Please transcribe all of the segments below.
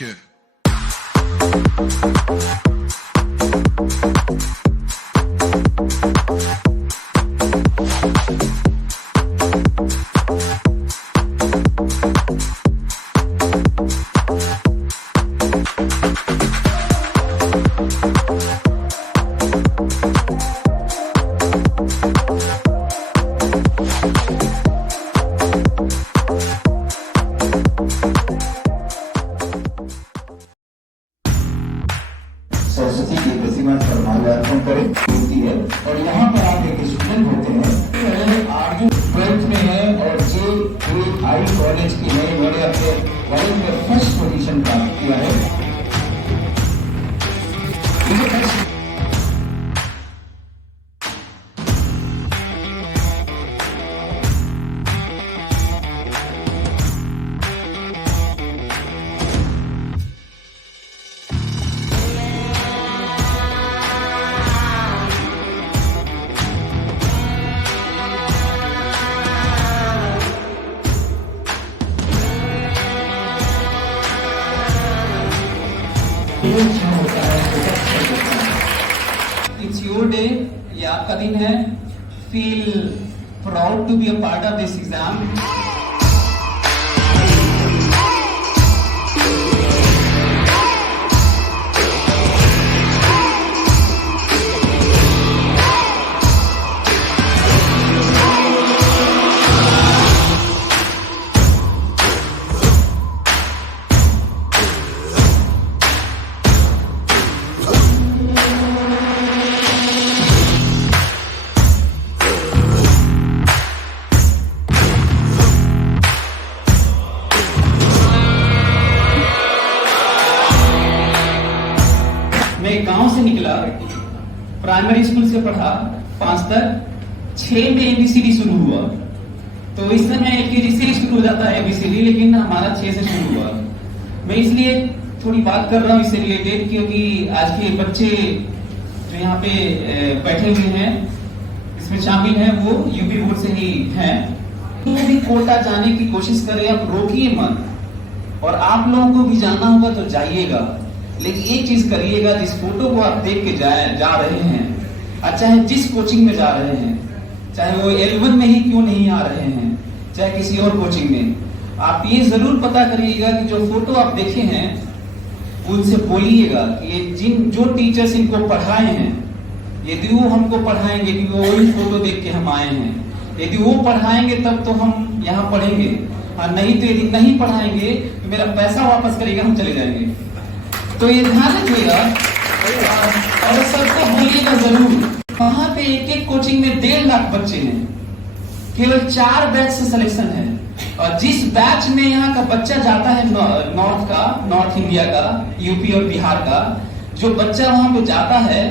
like it. Saraswati की प्रतिमा पर माल्यार्पण करें होती है और यहाँ पर आप एक स्टूडेंट होते हैं आगे 12th में है और JAI कॉलेज की है। मैंने अपने कॉलेज में फर्स्ट पोजीशन प्राप्त किया है। It's your day, ये आपका दिन है. Feel proud to be a part of this exam. मैं गांव से निकला, प्राइमरी स्कूल से पढ़ा 5 तक, 6 में ABCD शुरू हुआ। तो इस समय LKG से शुरू हो जाता है ABCD, लेकिन हमारा 6 से शुरू हुआ। मैं इसलिए थोड़ी बात कर रहा हूँ इससे रिलेटेड, क्योंकि आज के बच्चे जो यहाँ पे बैठे हुए हैं, इसमें शामिल हैं, वो यूपी बोर्ड से ही हैं। तो भी कोटा जाने की कोशिश करें, आप रोकिए मत। और आप लोगों को भी जाना होगा तो जाइएगा, लेकिन एक चीज करिएगा, जिस फोटो को आप देख के जा रहे हैं, और चाहे जिस कोचिंग में जा रहे हैं, चाहे वो L1 में ही क्यों नहीं आ रहे हैं, चाहे किसी और कोचिंग में, आप ये जरूर पता करिएगा कि जो फोटो आप देखे हैं उनसे बोलिएगा कि जो टीचर्स इनको पढ़ाए हैं, यदि वो हमको पढ़ाएंगे क्योंकि वो वही फोटो देख के हम आए हैं, यदि वो पढ़ाएंगे तब तो हम यहाँ पढ़ेंगे, और नहीं तो यदि नहीं पढ़ाएंगे तो मेरा पैसा वापस करेगा, हम चले जाएंगे। तो ये ध्यान रखिएगा और सबको बोलिएगा जरूर। वहां पे एक कोचिंग में 1.5 लाख बच्चे हैं, केवल 4 बैच से सिलेक्शन है, और जिस बैच में यहाँ का बच्चा जाता है नॉर्थ इंडिया का, यूपी और बिहार का, जो बच्चा वहां पे जाता है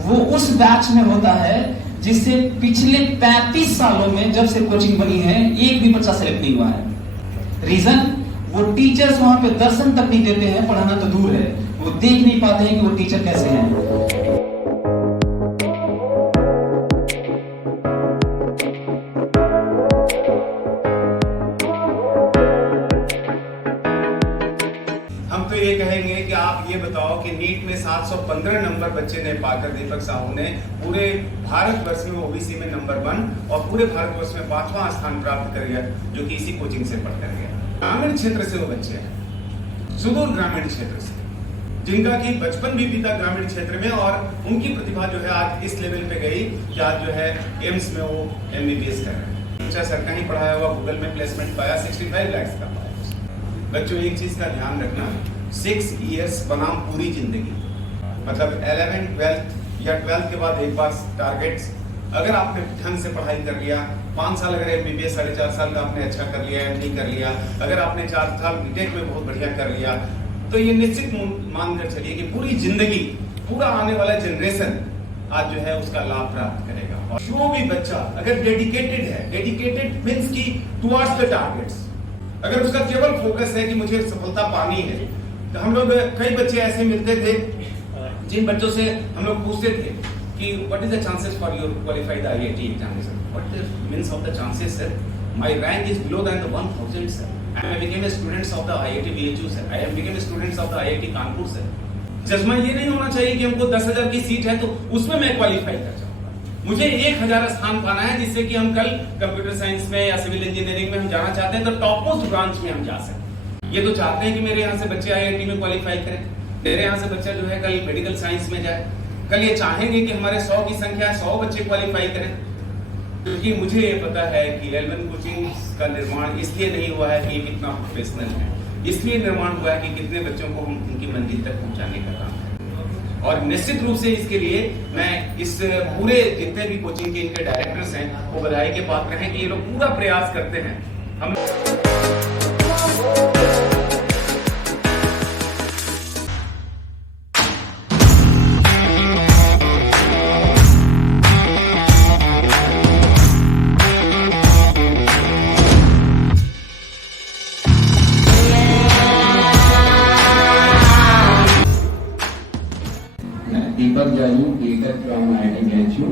वो उस बैच में होता है जिससे पिछले 35 सालों में जब से कोचिंग बनी है एक भी बच्चा सेलेक्ट नहीं हुआ है। रीजन, वो टीचर्स वहां पे दर्शन तक नहीं देते हैं, पढ़ाना तो दूर है, वो देख नहीं पाते हैं कि वो टीचर कैसे हैं। हम तो ये कहेंगे कि आप ये बताओ कि नीट में 715 नंबर बच्चे ने पाकर दीपक साहू ने पूरे भारतवर्ष में ओबीसी में नंबर 1 और पूरे भारतवर्ष में 5वां स्थान प्राप्त कर गया, जो कि इसी कोचिंग से पढ़कर गया। ग्रामीण क्षेत्र से वो बच्चे हैं, सुदूर ग्रामीण क्षेत्र से, जिनका की बचपन भी बीता ग्रामीण क्षेत्र में, और उनकी प्रतिभा जो है आज इस लेवल पे गई कि आज जो है एम्स में वो MBBS कर रहे हैं। बच्चा सरकार ही पढ़ाया हुआ, गूगल में प्लेसमेंट पाया, 65 लाख का पाया। बच्चों एक चीज का ध्यान रखना, 6 इयर्स बनाम पूरी जिंदगी, मतलब 11, 12 या 12 के बाद एक बार टारगेट्स। अगर आपने ढंग से पढ़ाई कर लिया, 5 साल अगर MBBS 4.5 साल का आपने अच्छा कर लिया, MD कर लिया, अगर आपने 4 साल बीटेक में बहुत बढ़िया कर लिया, तो ये निश्चित मानकर चलिए कि पूरी जिंदगी, पूरा आने वाला जनरेशन आज जो है उसका लाभ प्राप्त करेगा। और जो भी बच्चा अगर डेडिकेटेड है, डेडिकेटेड मीन्स की टुवर्ड्स द टारगेट्स, अगर उसका केवल फोकस है कि मुझे सफलता पानी है, तो हम लोग कई बच्चे ऐसे मिलते थे जिन बच्चों से हम लोग पूछते थे कि what is the chances for your qualified IIT examination, what means of the chances sir, my rank is below than the 1000 sir, I became a students of the IIT BHU sir. I became a students of the IIT Kanpur sir. जज्बा ये नहीं होना चाहिए कि हमको 10,000 की seat है तो उसमें मैं क्वालिफाई कर जाऊंगा। मुझे 1,000 स्थान पाना है जिससे कि हम कल कंप्यूटर साइंस में या सिविल इंजीनियरिंग में हम जाना चाहते हैं तो टॉप मोस्ट ब्रांच में हम जा सकें। ये तो चाहते हैं कि मेरे यहाँ से बच्चे IIT में क्वालिफाई करें, मेरे यहाँ से बच्चा जो है कल मेडिकल साइंस में जाए, कल ये चाहेंगे कि हमारे 100 की संख्या 100 बच्चे क्वालिफाई करें। क्योंकि मुझे ये पता है कि L1 कोचिंग का निर्माण इसलिए नहीं हुआ है कि ये कितना प्रोफेशनल है, इसलिए निर्माण हुआ है कि कितने बच्चों को हम उनकी मंजिल तक पहुंचाने का काम है। और निश्चित रूप से इसके लिए मैं इस पूरे जितने भी कोचिंग के इनके डायरेक्टर्स हैं वो बधाई के पात्र हैं कि ये लोग पूरा प्रयास करते हैं। हम दीपक जायू बीटेक फ्रॉम IIT BHU।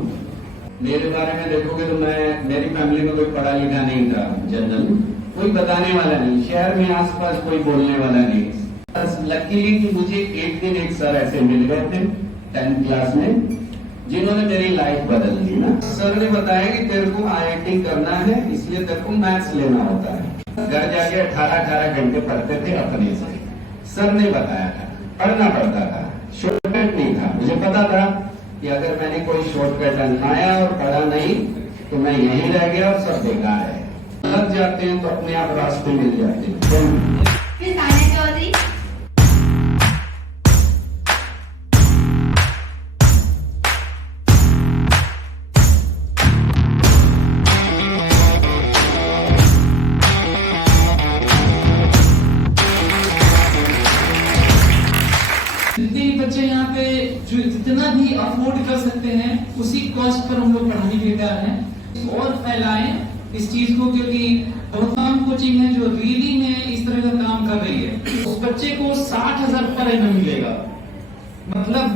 मेरे बारे में देखोगे तो मेरी फैमिली में कोई पढ़ा लिखा नहीं था, जनरल कोई बताने वाला नहीं, शहर में आसपास कोई बोलने वाला नहीं। बस लकीली कि मुझे एक दिन एक सर ऐसे मिल गए थे 10th क्लास में जिन्होंने मेरी लाइफ बदल दी ना। सर ने बताया कि तेरे को IIT करना है इसलिए तेरे को मैथ्स लेना होता है। घर जाके 18 घंटे पढ़ते थे अपने से, सर ने बताया था, पढ़ना पड़ता था, शॉर्टकट नहीं था। मुझे पता था कि अगर मैंने कोई शॉर्टकट अपनाया और पढ़ा नहीं तो मैं यहीं रह गया और सब बेकार है। लग जाते हैं तो अपने आप रास्ते मिल जाते हैं। चौधरी जितने भी बच्चे यहाँ पे जो जितना भी अफोर्ड कर सकते हैं उसी कॉस्ट पर हम लोग पढ़ाने के लिए तैयार हैं और फैलाएं इस चीज को, क्योंकि बहुत कम कोचिंग है जो रियली में इस तरह का काम कर रही है। उस बच्चे को 60,000 पर एनम मिलेगा, मतलब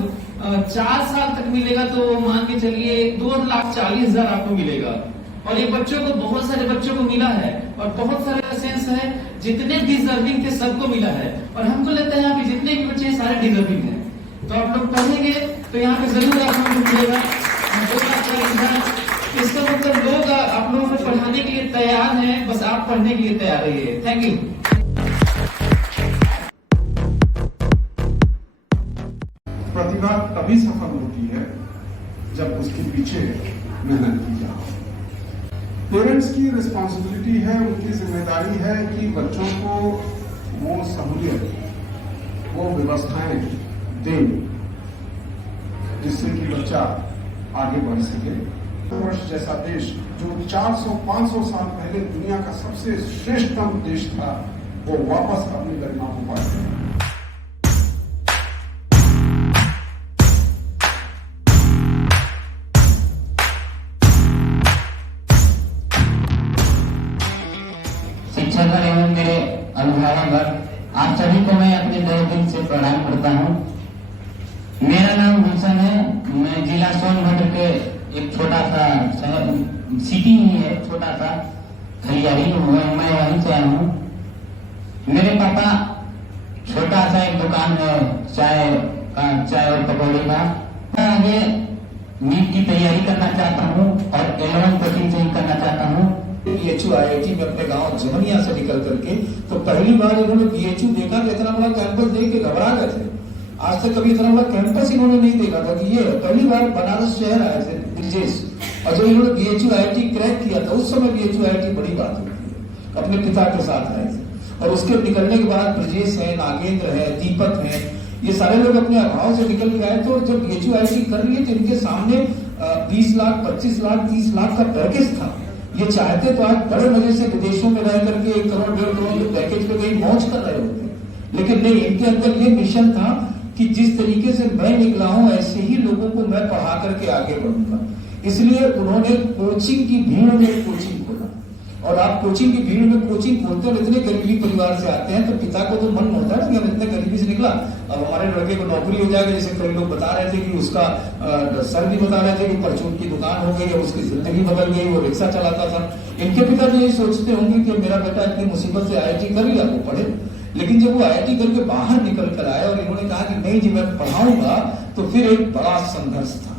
4 साल तक मिलेगा तो मान के चलिए 2,40,000 आपको मिलेगा। और ये बच्चों को बहुत सारे बच्चों को मिला है और बहुत सारे सेंस है जितने डिजर्विंग थे सबको मिला है। और हमको लगता है यहाँ पे जितने भी बच्चे हैं सारे डिजर्विंग हैं। तो आप लोग पढ़ेंगे तो यहाँ पे जरूर आपको मिलेगा 2,40,000। इसका मतलब लोग आप लोगों को पढ़ाने के लिए तैयार हैं, बस आप पढ़ने के लिए तैयार रहिए। Thank you. प्रतिभा तभी सफल होती है जब उसके पीछे मेहनत की जाए। पेरेंट्स की रिस्पॉन्सिबिलिटी है, उनकी जिम्मेदारी है कि बच्चों को वो सहूलियत, वो व्यवस्थाएं दें जिससे कि बच्चा आगे बढ़ सके। वर्ष जैसा देश जो 400-500 साल पहले दुनिया का सबसे श्रेष्ठतम देश था वो वापस अपनी गरिमा को पा गया। शिक्षक एवं मेरे अभिभावक, आप सभी को मैं अपने तहे दिल से प्रणाम करता हूँ। मेरा नाम गुलशन है। मैं जिला सोनभद्र के एक छोटा सा शहर सिटी ही है, छोटा सा खलियारी, मैं वहीं से आया हूँ। मेरे पापा छोटा सा एक दुकान है चाय और पकौड़े का। मैं आगे नीट की तैयारी करना चाहता हूँ और L1 कोचिंग से ही करना चाहता हूँ। BHU IIT में अपने गांव जमनिया से निकल करके तो पहली बार इन्होंने BHU देखा कि इतना बड़ा कैंपस देख के घबरा गए थे। आज तक कभी इतना बड़ा कैंपस इन्होंने नहीं देखा था कि ये पहली बार बनारस शहर आए थे ब्रिजेश। और जब इन्होंने BHU IIT क्रैक किया था उस समय BHU IIT बड़ी बात होती है। अपने पिता के साथ आए थे और उसके निकलने के बाद ब्रिजेश है, नागेंद्र है, दीपक है, ये सारे लोग अपने अभाव से निकल के आए थे। और जब BHU IIT कर रही है तो इनके सामने 20 लाख, 25 लाख, 30 लाख का पैकेज था। ये चाहते तो आज बड़े मजे से विदेशों में रह करके 1 करोड़ 1.5 करोड़ के पैकेज पे कहीं मौज कर रहे होते, लेकिन नहीं, इनके अंदर ये मिशन था कि जिस तरीके से मैं निकला हूं ऐसे ही लोगों को मैं पढ़ा करके आगे बढ़ूंगा। इसलिए उन्होंने कोचिंग की भीड़ में कोचिंग खोला। और आप कोचिंग की भीड़ में कोचिंग खोलते हैं, इतने गरीबी परिवार से आते हैं तो पिता को तो मन होता है कि हम इतने गरीबी से निकले निकला, अब हमारे लड़के को नौकरी हो जाएगी। जैसे कई लोग बता रहे थे कि उसका सर भी बता रहे थे कि परचून की दुकान हो गई है, उसकी जिंदगी बदल गई, वो रिक्शा चलाता था। इनके पिता भी यही सोचते होंगे कि मेरा बेटा इतनी मुसीबत से IIT कर लिया, वो पढ़े। लेकिन जब वो IIT करके बाहर निकल कर आए और इन्होंने कहा कि नहीं जी मैं पढ़ाऊंगा, तो फिर एक बड़ा संघर्ष था।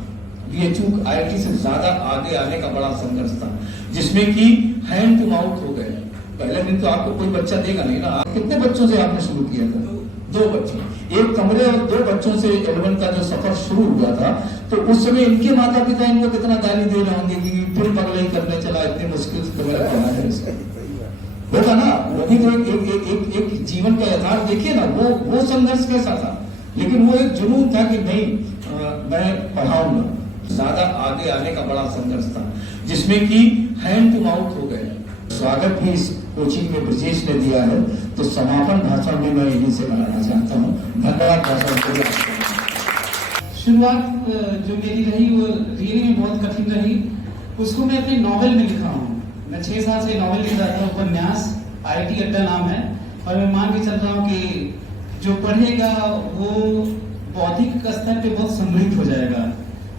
BHU IIT से ज्यादा आगे आने का बड़ा संघर्ष था, जिसमें कि हैंड टू माउथ हो गए। पहले दिन तो आपको कोई बच्चा देगा नहीं ना। कितने बच्चों से आपने शुरू किया था? 2 बच्चे, एक कमरे और 2 बच्चों से 11 का जो सफर शुरू हुआ था, तो उस समय इनके माता पिता इनको कितना गाली दे रहे होंगे कि फिर पगलाई करने चला, इतनी मुश्किल से तो मेरा पढ़ा है। होगा ना, वो भी तो एक जीवन का यथार्थ देखिए ना, वो संघर्ष कैसा था। लेकिन वो एक जुनून था कि नहीं मैं पढ़ाऊंगा। ज्यादा आगे आने का बड़ा संघर्ष था, जिसमें कि हैंड टू माउथ हो गए। स्वागत भी इस कोचिंग में ब्रजेश ने दिया है, तो समापन भाषण भी मैं इन्हीं से बनाना चाहता हूँ। धन्यवाद भाषण के लिए। शुरुआत जो मेरी रही वो रियली में बहुत कठिन रही। उसको मैं अपने नॉवेल में लिखा हूँ। मैं 6 साल से नॉवेल लिख रहा था, उपन्यास, IIT अड्डा नाम है। और मैं मान के चल रहा हूँ कि जो पढ़ेगा वो बौद्धिक स्तर पे बहुत समृद्ध हो जाएगा।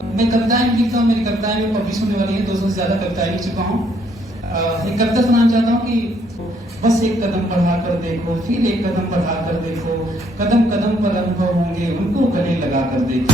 मैं कविताएं भी लिखता हूँ, मेरी कविताएं भी पब्लिश होने वाली है, 200 से ज्यादा कविताएं लिख चुका हूँ। एक कविता सुनाना चाहता हूँ कि बस एक कदम बढ़ा कर देखो, फिर एक कदम बढ़ा कर देखो, कदम कदम पर अनुभव होंगे, उनको गले लगा कर देखो।